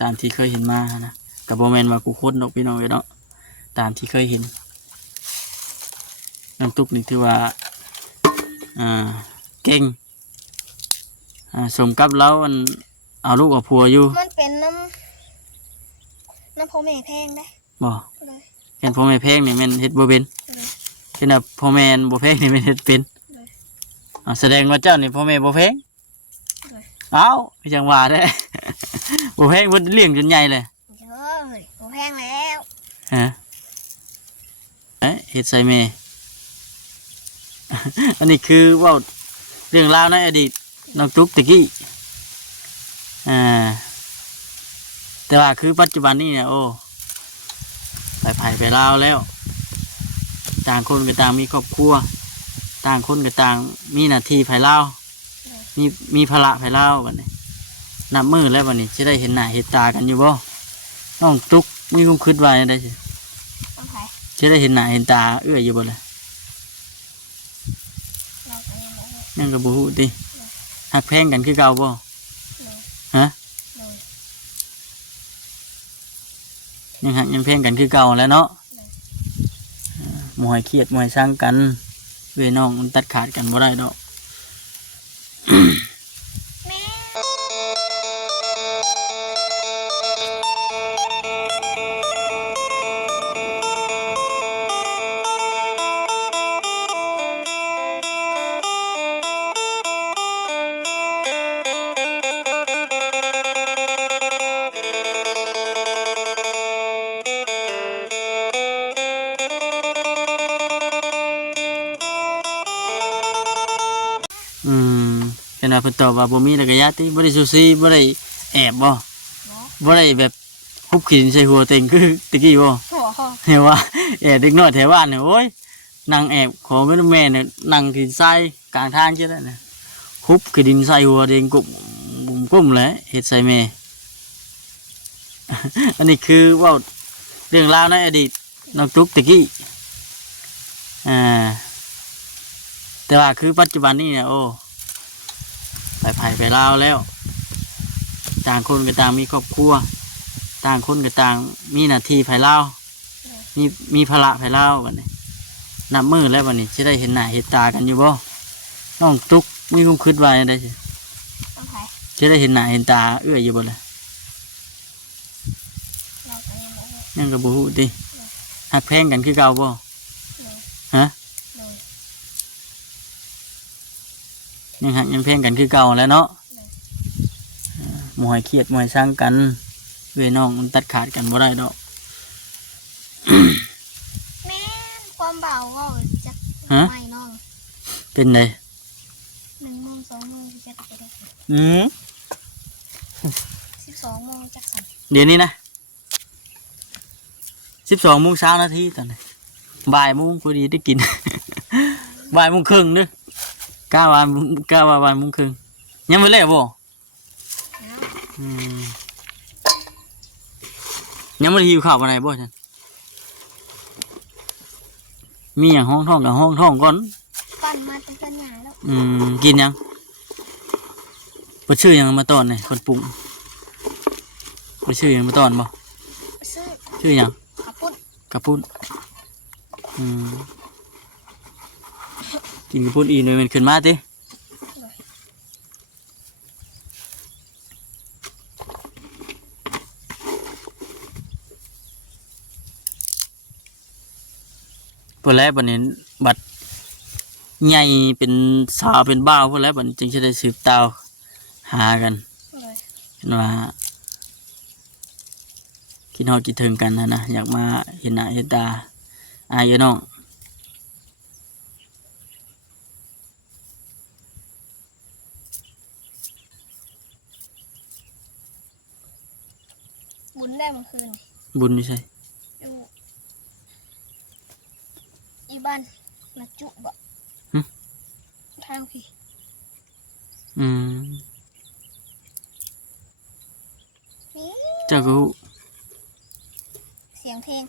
ตามที่เคยเห็นมานะกับโบแมนว่ากูโคตรนกพี่น้องเลยเนาะตามที่เคยเห็นน้องตุ๊กนี่ถือว่าเก่งสมกับเราอันเอาลูกเอาผัวอยู่มันเป็นน้ำพ่อแม่แพงได้บ่เห็นพ่อแม่แพงนี่มันเฮ็ดบ่เป็นเห็นแบบพ่อแม่บ่แพงนี่มันเฮ็ดเป็นแสดงว่าเจ้านี่พ่อแม่บ่แพงเอ้าจังหวะได้ บ่แพงเพิ่นเลี้ยงจนใหญ่เลยเยอะบ่แพงแล้วฮะเฮ็ดใส่แม่ อันนี้คือว่าเรื่องราวในอดีตน้องตุ๊กตะกี้แต่ว่าคือปัจจุบันนี้เนี่ยโอ้ไปไผ่ไปลาวแล้วต่างคนก็ต่างมีครอบครัวต่างคนก็ต่างมีหน้าที่ไผ่ลาวมีภาระไผ่ลาวกันนี่นับมือแล้ววันนี้จะได้เห็นหน้าเห็นตากันอยู่บ่น้องตุ๊กมีความคิดว่าได้สิจะได้เห็นหน้าเห็นตาเอื้ออยู่บ่เลยนั่นก็บ่ฮู้ติหักแพงกันคือเก่าบ่ฮะยังหักยังแพงกันคือเก่าแล้วเนาะมวยเครียดมวยสร้างกันเวยน้องมันตัดขาดกันบ่ได้ดอกเห็นว่าเพิ่นตอบว่าบ่มีระยะที่บ่ได้ซูซีบ่ได้แอบบ่ได้แบบคุบขีนใส่หัวเต็งคือตะกี้บ่เห็นว่าแอบเด็กน้อยแถวบ้านเนี่ยโอ้ยนั่งแอบขอเงินแม่เนี่ยนั่งกินทรายกลางทางจังได๋น่ะคุบขีดินใส่หัวเต็งกุ่มกุ้มแหละเฮ็ดใส่แม่ อันนี้คือเว้าเรื่องราวในอดีตน้องตุ๊กตะกี้แต่ว่าคือปัจจุบันนี้เนี่ยโอ้ไปไผ่ไปลาวแล้วต่างคนก็ต่างมีครอบครัวต่างคนก็ต่างมีหน้าที่ไผ่ลาวมีภาระไผ่ลาวกันนี่นับมือแล้ววันนี้จะได้เห็นหน้าเห็นตากันอยู่บ่น้องตุ๊กมีความคิดว่าได้สิจะได้เห็นหน้าเห็นตาเอื้ออยู่บ่เลยนั่นก็บ่ฮู้ติหักแพงกันคือเก่าบ่ฮะยังหักยังแพงกันคือเก่าแล้วเนาะมวยเครียดมวยสร้างกันเวยน้องมันตัดขาดกันบ่ได้ดอกแม่ความเบาว่าจักไม่น้องเป็นไง1 โมง 2 โมงจักไปได้12 โมงจักสั่นเดี๋ยวนี้นะ12 โมงเช้านาทีตอนนี้บ่ายโมงพอดีได้กิน บ่ายโมงครึ่งเด้อก้าววันบ่ายโมงครึ่งยังไม่เลิกบ่ยังไม่ได้หิวข้าวอะไรบ่ฉันมีอย่างห้องท้องกับห้องท้องก่อนปั่นมาตั้งแต่หยาแล้วกินยังไปชื่อยังมาตอนเนี่ยคนปรุงไปชื่อยังมาตอนบ่ชื่อยังกระปุ้นกินกระปุ้นอีกเลยมันขึ้นมาติเพื่อแล้วบัดนี้บัดใหญ่เป็นสาวเป็นบ้าวเพื่อแล้วบัดจึงจะได้สืบเต่าหากันเห็นว่าคิดฮอดคิดถึงกันนะอยากมาเห็นหน้าเห็นตาอายน้องบุญได้เมื่อคืนบุญนี่ใช่อีบ้านนัจุบ่ทางพี่เจ้าก็เสียงเพลง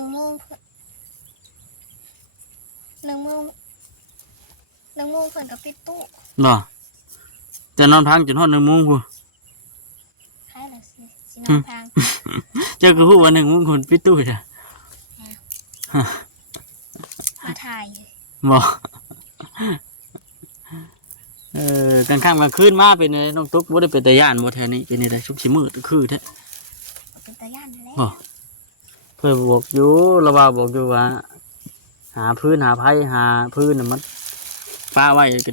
1 โมง 1 โมงเพิ่นก็ปิดตู้ บ่จะนอนพังจนฮอด1 โมงพุ่น ใครล่ะสินอนทาง เจ้าก็ฮู้ว่า1 โมงคนปิดตู้จ้ะ มาถ่ายเลย บ่กลางค่ำกลางคืนมาเป็นไงน้องตุ๊กบ่ได้เป็นตาย่านบ่แท้นี้เป็นไดชุกสิมืดคือแท้ เป็นตาย่านนั่นแหละ บ่เพิ่นบอกอยู่ระว่าบอกอยู่ว่า หาพื้นหาไผหาพื้นน่ะมันฟ้าไว้ก็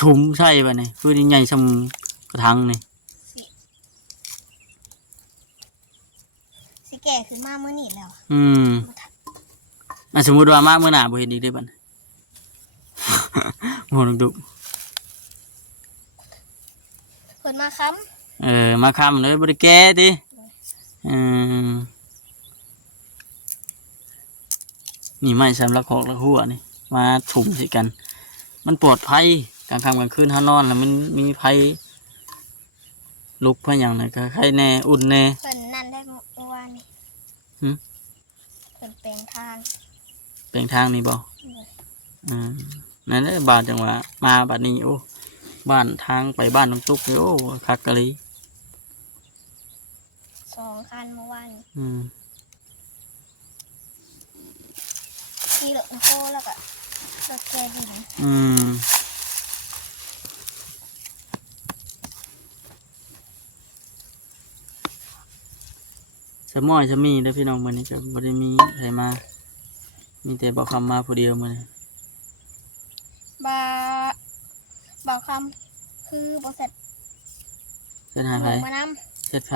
ชุมใส่บัดนี้พื้นใหญ่ซำกระถางนี่ สิแก่ขึ้นมามื้อนี้แล้ว สมมุติว่ามามื้อหน้าบ่เห็นอีกเด้บัดนี้ โหน้องตุ๊ก เพิ่นมาค้ำ มาค่ำเลยบ่ได้แก้ติเออนี่ไม้สำหรับของละหัวนี่มาถุ่มสิกัน มันปลอดภัยกลางค่ำกลางคืนถ้านอนแล้วมันมีภัยลุกพะหยังน่ะก็ใครแน่อุ่นแน่ เพิ่นนั่นได้เมื่อวานนี่ หึ เพิ่นแปลงทาง แปลงทางนี่บ่นั่นแหละบาดจังหวะมาบัดนี้โอ้บ้านทางไปบ้านน้องตุ๊กนี่โอ้คักกะลี 2 คันเมื่อวานนี่ อืม ขี่รถโคแล้วก็รถแกดิน อืมสมอยสมีเด้อพี่น้องมื้อนี้ก็บ่ได้มีใครมา มีแต่บอกคำมาผู้เดียวมื้อนี้ บาบอกคำคือบ่เสร็จ เส้นหา ห ไผ มูมานำ เส้นไผ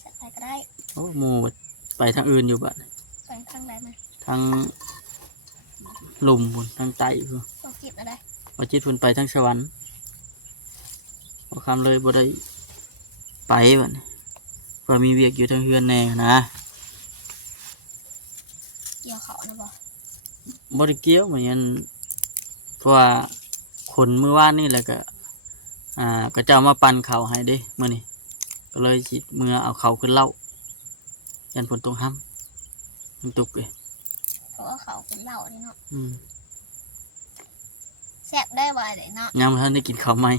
เสร็จไปก็ได้ โอ้หมู่ไปทางอื่นอยู่บัด ไปทางไหนมา ทางลุมพุ่นทางใต้พุ่น ต้องคิดอะไร ว่าจิตพุ่นไปทางสวรรค์บอกคำเลยบ่ได้ไปบัดนี้เพราะมีเวียกอยู่ทางเฮือนแน่นะ เกี่ยวเขานะบ่ บ่ได้เกี่ยวเหมือนกันเพราะว่าขนมื้อวานนี่แหละก็ก็เจ้ามาปั่นข้าวให้เด้มื้อนี้ก็เลยสิมื้อเอาข้าวขึ้นเล่ายันฝนตกห้ำมันตกเอ้ย เพราะว่าเขาเป็นเหล้านี่เนาะ อืม แซ่บได้บ่ได้เนาะ ยังบ่ทันได้กินข้าวใหม่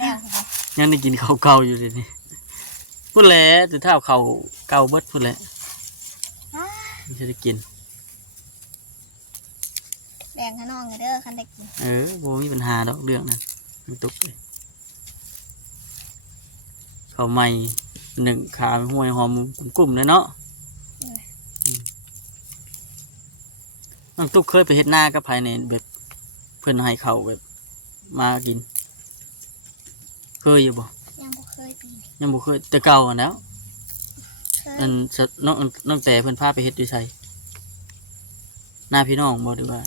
แล้วเหรอ ยังได้กินข้าวเก่าอยู่เดี๋ยวนี้พุ่นแหละแต่ถ้าเอาข้าวเก่าเบิดพุ่นแหละ อ้า มันจะได้กิน แบ่งให้น้องเด้อคันได้กิน บ่มีปัญหาดอกเรื่องนั้นมันตกเลยข้าวใหม่หนึ่งขาห้วยหอมกุ้มๆเลยเนาะน้องตุ๊กเคยไปเฮ็ดนากับภายในแบบเพิ่นให้เขาแบบมากิน เคยอยู่บ่ ยังบ่เคยปีน ยังบ่เคยแต่เก่าอันแล้ว เคย อันน้องแต่เพิ่นพาไปเฮ็ดอยู่ไสหน้าพี่น้องบ่ดีว่า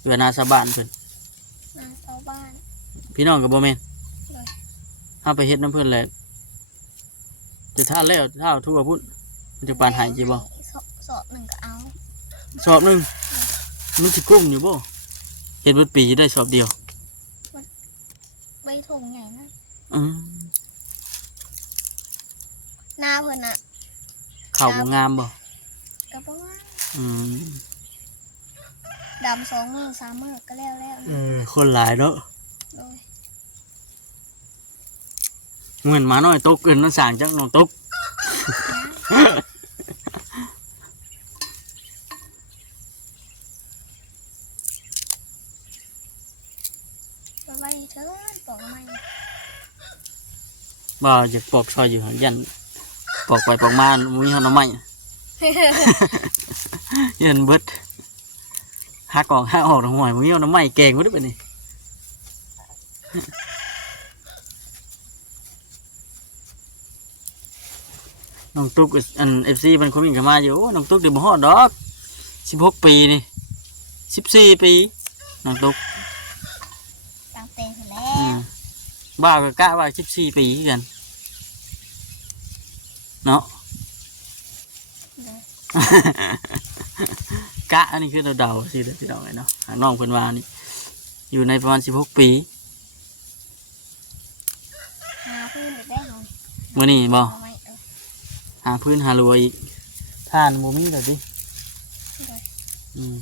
หรือว่าหน้าชาวบ้านเพิ่น มาเฝ้าบ้าน พี่น้องก็บ่แม่น เลย เฮาไปเฮ็ดน้ำเพิ่นแหละแต่ถ้าแล้วถ้าเอาทั่วพุ่นมันจะปานหายจิบ่ สอบหนึ่งก็เอา สอบหนึงมันสิกุ้มอยู่บ่เฮ็ดเบิดปีจะได้สอบเดียว ใบถุงใหญ่นะ อืม หน้าเพิ่นน่ะ ข้าวบ่งามบ่ ก็บ่ว่า อืม ดำ2 มื้อ 3 มื้อก็แล้วนะ คนหลายเนาะ โดย เหมือนหมาน้อยตกเกินน้ำสางจักน้องตก บ่ไว้เถิดปอกไม้ บ่อยากปอกซอยอยู่หั่นยันปอกไปปอกมามีเฮาหน่อไม้ ยันเบิดหักออกหักออกหน่อหวยมีเฮาหน่อไม้แกงบ่ได้ปะนี่ น้องตุ๊กอัน FC มันคนวิ่งเข้ามาอยู่โอ้น้องตุ๊กเดี๋ยวบ่ฮอดดอก16 ปีนี่14 ปีน้องตุ๊ก ตั้งแต่เสร็จแล้ อื ว มบ้าก็กะว่า14 ปีคือกันเนาะ เลย กะอันนี้คือเราเดาสิเด้อพี่น้องเนาะหาน้องเพิ่นว่านี่อยู่ในประมาณ16 ปี หาพื้นอีกได้หน่อย มื้อนี้บ่ เอาไว้เออ หาพื้นหารัวอีกท่านบ่มีแล้วติ เลย อืม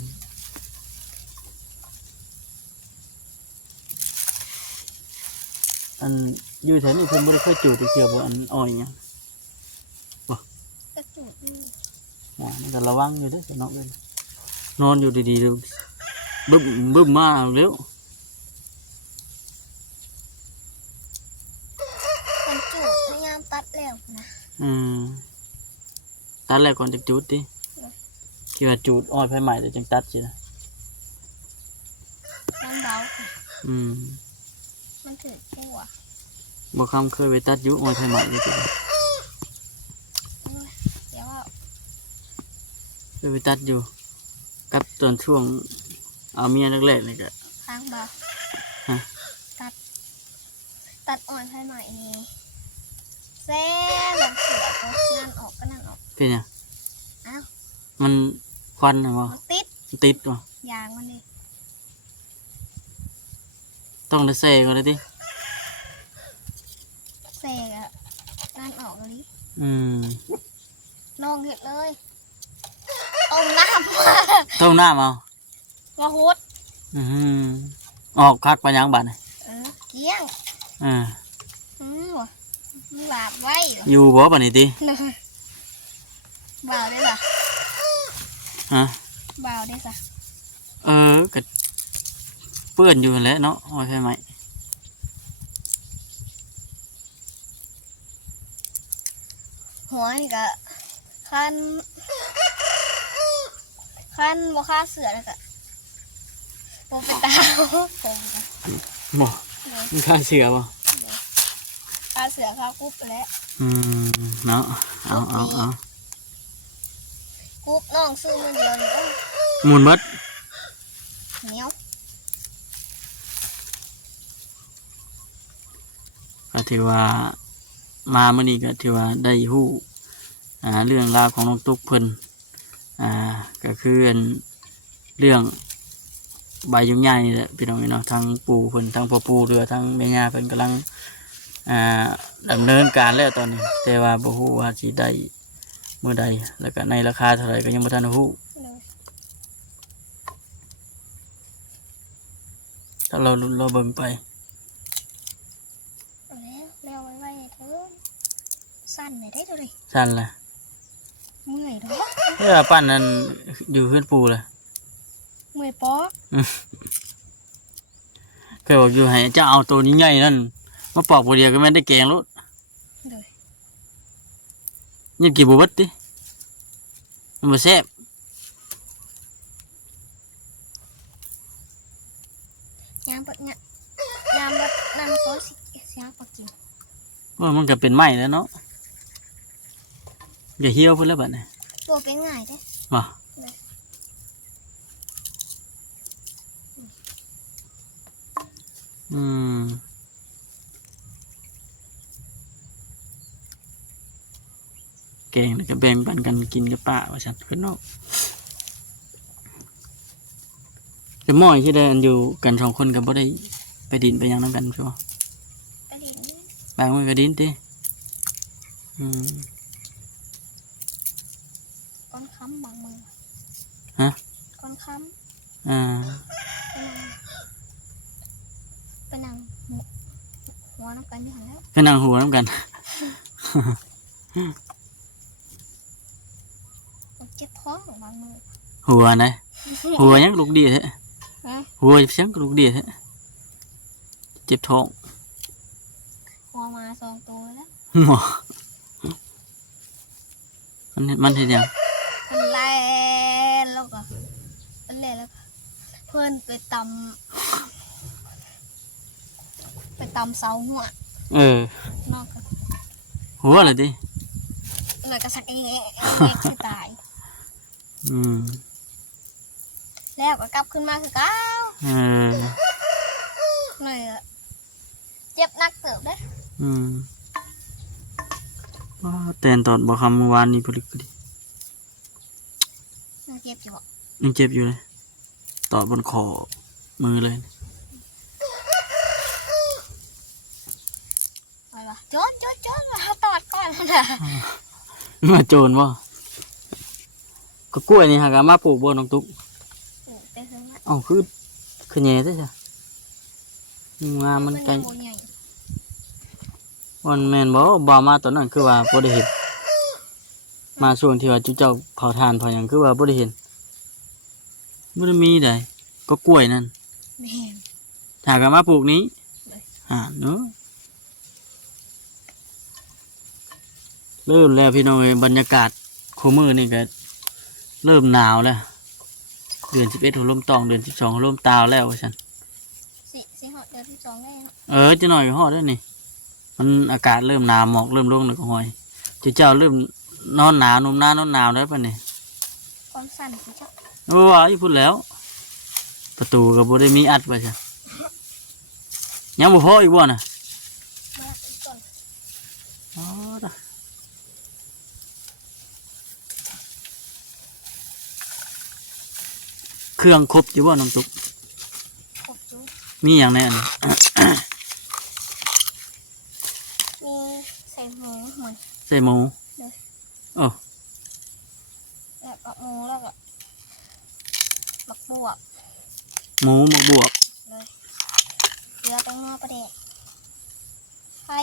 อันอยู่แถวนี้เพิ่นบ่ได้เคยจูดเทื่อบ่อันอ้อยหยัง กระจุกนี่ อ๋อมันก็ระวังอยู่เด้อเนาะเอ้ยนอนอยู่ดีๆแล้วบึ้มบึ้มมาเร็ว มันจุกพยายามตัดแล้วนะ อืมตัดแล้วก่อนจะจูดติคิดว่าจูดอ้อยไผใหม่แล้วจึงตัดสินะ มันเบา อืม มันถือขั้ว บ่คำเคยไปตัดอยู่อ้อยไผใหม่นี่ติ เดี๋ยวว่า เคยไปตัดอยู่กับตอนช่วงเอาเมียแรกๆนี่ก็ ค้างเบา ฮะ ตัดอ่อนให้หน่อยนี่แซ่แบบเสือก็นั่นออกก็นั่นออก เป็นหยัง อ้าว มันควันน่ะบ่ มันติด มันติดบ่ ยางมันเลย ต้องได้เซก่อนเลยติ เสกอะนั่นออกเลย อืม ลองเห็ดเลยเอาน้ำมา ต้มน้ำเอา มาฮด อืมออกคักไปยังบัดนี่ เกี้ยง อ่า ว่ะมันบาดไว้เหรอ อยู่บ่บัดนี้ติ บาวได้ปะ ฮะ บาวได้ปะ ก็เปื้อนอยู่นั่นแหล้วเนาะอ้อยไผใหม่ หัวนี่ก็คันบ่ค่าเสือเลยก็บ่เป็นตาผมก็ บ่มันค่าเสือบ่ ค่าเสือค่ากุ๊บไปแล้ว อืมเนาะเอา กุ๊บน้องซื้อมือเดียวนี่ หมุนเบิด เหนียว ก็ถือว่ามามื้อนี้ก็ถือว่าได้ฮู้เรื่องราวของน้องตุ๊กเพิ่นก็คืออันเรื่องใบยุ่งใหญ่นี่แหละพี่น้องเนาะทั้งปู่เพิ่นทั้งพ่อปู่เรือทั้งแม่ย่าเพิ่นกำลังดำเนินการแล้วตอนนี้ แต่ว่าบ่ฮู้ว่าสิได้มื้อใดแล้วก็ในราคาเท่าไหร่ก็ยังบ่ทันฮู้ เลย ถ้าเราลุ้นเราเบิ่งไป เอาแล้วไว้เถอะสั้นเลยได้เลย สั่นล่ะ เมื่อยเด้อ เอ้อปั้นนั่นอยู่เฮือนปู่ล่ะ เมื่อยป๊อก เคยบอกอยู่ให้เจ้าเอาตัวนี้ใหญ่นั่นมาปอกบ่เดียวก็แม่นได้แกงโลด เลย ยิบกี่บ่เบิดติมันบ่แซ่บ ยามปัดเนี่ยยามปัดนั่นก็สิเสียงปักกิน ว่ามันก็เป็นไม้แล้วเนาะอย่าเหี่ยวเพิ่นแล้วบัดนี้ ตัวเป็นง่ายเด้ บ่อืมแกงแล้วก็แบ่งปันกันกินกับป้าว่าซั่นเพิ่นเนาะแต่หม้อยที่ได้อันอยู่กันสองคนก็บ่ได้ไปดินไปหยังนํกันใช่บ่ กระดิ่ง บางมื้อก็ดินติอืม ก้อนค้ำบางมือ ฮะ ก้อนค้ อ่า ำไปนั่งหัวน้ำกันอยู่หันแล้ว ก็นั่งหัวนํกัน มันเจ็บท้องบางมือ หัวนะหัวยังลูกดีแท้ ฮะ หัวเสียงก็ลูกดีแท้เจ็บท้อง หัวมาสองตัวแล้ว หมอมันเห็นยัง มันแล่นแล้วก็มันแล่นแล้วก็เพื่อนไปตำเสาหัวน อกก็ หัวเลยดิ เลยก็สักเองคือตาย อืม แล้วก็กลับขึ้นมาคือเก้า เออ เลยเจ็บนักเติบเด้ อืมว้าแต่นตอนบอกคำเมื่อวานนี้พอดี น่าเจ็บอยู่บ่ ยังเจ็บอยู่เลยตอดบนคอมือเลย ไปวะโจนมาตอดก่อนนะ มาโจรบ่ก็กล้วยนี่หากามาปลูกบ่น้องตุ๊ก ไปเถอะนะ เอ้าคือแหน่ซะจ้ะงามมันไกล โใหญ่ มันแม่นบ่มาตอนนั้นคือว่าบ่ได้เห็นมาช่วงที่ว่าจุเจ้าเผาทานเผาหยังคือว่าบ่ได้เห็นบ่ได้มีใดก็กล้วยนั่น แม่น ถ้ากันมาปลูกนี้เนาะเริ่มแล้วพี่น้องเอ้ยบรรยากาศโคมือนี่ก็เริ่มหนาวแล้วเดือน11หัวลมตองเดือน12หัวลมตาวแล้วว่าซั่น สิฮอดเดือนที่2ได้เนาะ จะหน่อยก็ฮอดแล้วนี่มันอากาศเริ่มหนาวหมอกเริ่มลงแล้วก็ห้อยเจ้าเริ่มนอนหนาวนมหน้านอนหนาวแล้วปะนี่ ความสั่นสิจ๊ะ โอ้ยพูดแล้ว ประตูก็บ่ได้มีอัดไว้จ้ะยังบ่พออีกบ่น่ะ มาอีกก่อน อ๋อจ้ะเครื่องครบอยู่บ่น้องตุ๊ก ครบจุ มีอย่างในอันนี้ มีใส่หมูเหมือน ใส่หมู แล้วก็หมูแล้วก็บักบวบ หมูหมกบวบ เลยเกลือแตงโมประเดะไข่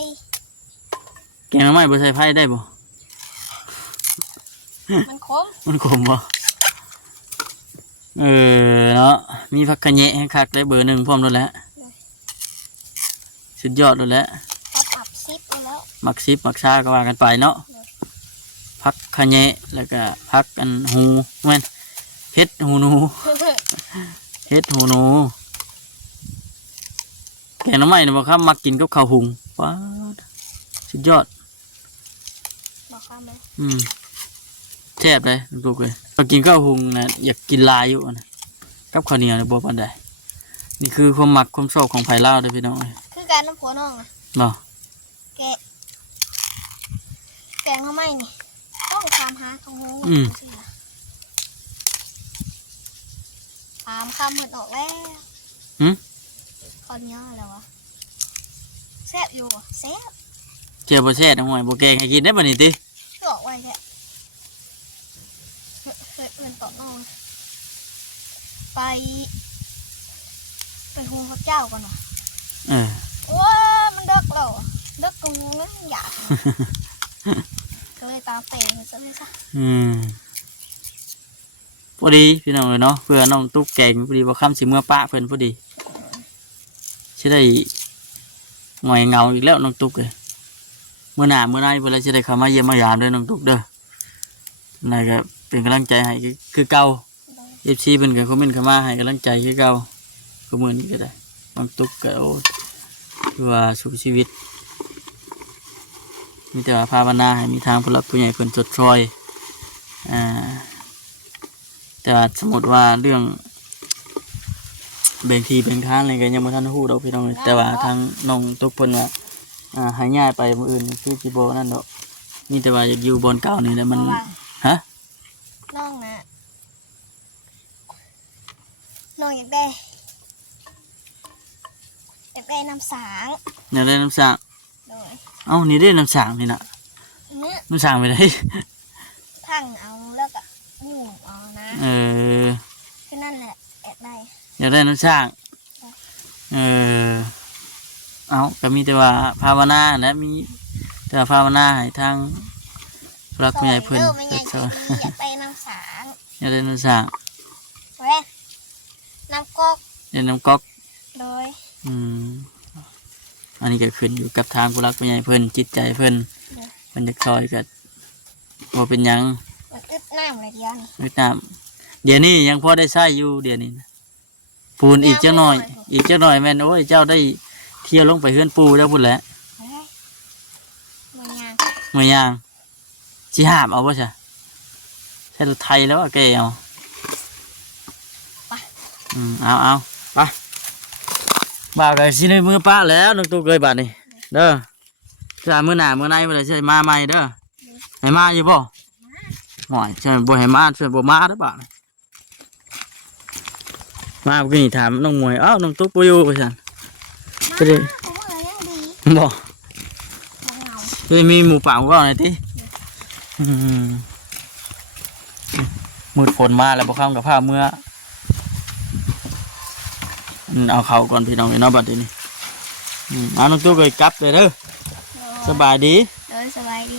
แกงหน่อไม้บ่ใส่ไผ่ได้บ่ มันขม มันขมบ่เนาะมีผักกะแยะให้คักได้เบอร์หนึ่งพร้อมแล้วแหละสุดยอดแล้วแหละ พอตับซิปแล้ว มักซิบมักชาก็ว่ากันไปเนาะผักขะแยะแล้วก็ผักอันหูแม่นเฮ็ดหูหนูเฮ็ดหูหนูแกงหน่อไม้นะบ่ครับมักกินกับข้าวหุงว้าดสุดยอด บอกข้ามไหม แซ่บเลยลูกเลยก็กินข้าวหุงนะอยากกินหลายอยู่นะกับข้าวเหนียวนะบ่ปานใดนี่คือความมักความชอบของไผลาวเด้อพี่น้องเอ้ย คือการน้ำผัวน้องนะ เนาะ แกงข้าวไหม้นี่ต้องตามหาของหมูสิล่ะตามคำเหมือนออกแล้วคนเยอะแล้ววะแซ่บอยู่วะแซ่บ เจียวบ่แซ่บนะห่วยบ่แกงให้กินได้บ่นี่ติ ก็ออกไว้แค่เงินต่อน้องไปหุงข้าวเจ้าก่อนวะ เออ ว้ามันเด็กแล้วเด็กกูงั้นอยากก็เลยตามเตะมันซะเลยซะ พอดีพี่น้องเอ้ยเนาะเพื่อน้องตุ๊กแกงพอดีบ่ค่ำสิเมื่อปะเพิ่นพอดีสิได้หงอยเหงาอีกแล้วน้องตุ๊กเอ้ยมื้อหน้ามื้อในเพิ่นเลยสิได้เข้ามาเยี่ยมมายามเด้อน้องตุ๊กเด้อนั่นก็เป็นกำลังใจให้คือเก่า FC เพิ่นก็คอมเมนต์เข้ามาให้กำลังใจคือเก่าก็มื้อนี้ก็ได้น้องตุ๊กก็โอ้คือว่าสู้ชีวิตมีแต่ว่าภาวนาให้มีทางผู้หลักผู้ใหญ่เพิ่นจดช่วยแต่ว่าสมมติว่าเรื่องแบ่งที่แบ่งทางอะไรก็ยังบ่ทันฮู้ดอกพี่น้องเอ้ยแต่ว่าทางน้องตุ๊กเพิ่นว่าให้ย้ายไปมื้ออื่นคือสิบ่นั่นดอกมีแต่ว่าอยากอยู่บอนเก่านี่แหละมันฮะ น้องนะน้องอยากได้น้ำสาง อยากได้น้ำสาง โดย เอ้านี่ได้น้ำสางนี่น่ะ เนื้อ น้ำสางไปได้ ทั้งเอาแล้วก็หมูเอานะ คือนั่นแหละแอบได้ อยากได้น้ำสางเอาก็มีแต่ว่าภาวนานะมีแต่ว่าภาวนาให้ทางผู้หลักผู้ใหญ่เพิ่น ไม่ไง จดช่วย อยากได้น้ำสาง อยากได้น้ำสาง เว้ยน้ำก๊อก อยากได้น้ำก๊อก โดย อันนี้ก็ขึ้นอยู่กับทางผู้รักผู้ใหญ่เพิ่นจิตใจเพิ่นเพิ่นจะคอยก็บ่เป็นหยัง มันอึดน้ำเลยเดียวนี่ เวียดนามเดี๋ยวนี้ยังพอได้ใช้อยู่เดี๋ยวนี้นะปูนอีกเจ้าหน่อย อีกเจ้าหน่อยแม่นโอ้ยเจ้าได้เที่ยวลงไปเฮือนปูแล้วพุ่นแหละ เฮ้ยมันยาง เมื่อยางสิหามเอาบ่ใช่ใช่รถไทยแล้วอะแกเอาเอาไปบ่าวก็สิได้มือป้าแล้วน้องตุ๊กเอ้ยบาดนี้เด้อถ้ามื้อหน้ามื้อในบ่ได้สิมาใหม่เด้อให้มาอยู่บ่หอยใช่บ่ให้มาใช่บ่มาเด้อบาดนี้มาเมื่อกี้นี่ถามน้องมวยอ้าวน้องตุ๊กบ่อยู่ว่าซั่นก็ได้ ผมว่าอะไรยังดี บ่ มันเหงา คือมีหมูป่าก็หน่อยติมืดฝนมาแล้วบ่เข้ากับผ้าเมื่อเอาเขาก่อนพี่น้องไอ้น้องบัดนี้เอาน้องตุ๊กเลยกลับเลยเด้อ โดย สบายดี โดยสบายดี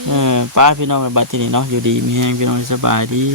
ป้าพี่น้องกับบัดที่นี่เนาะอยู่ดีมีแฮงพี่น้องสบายดี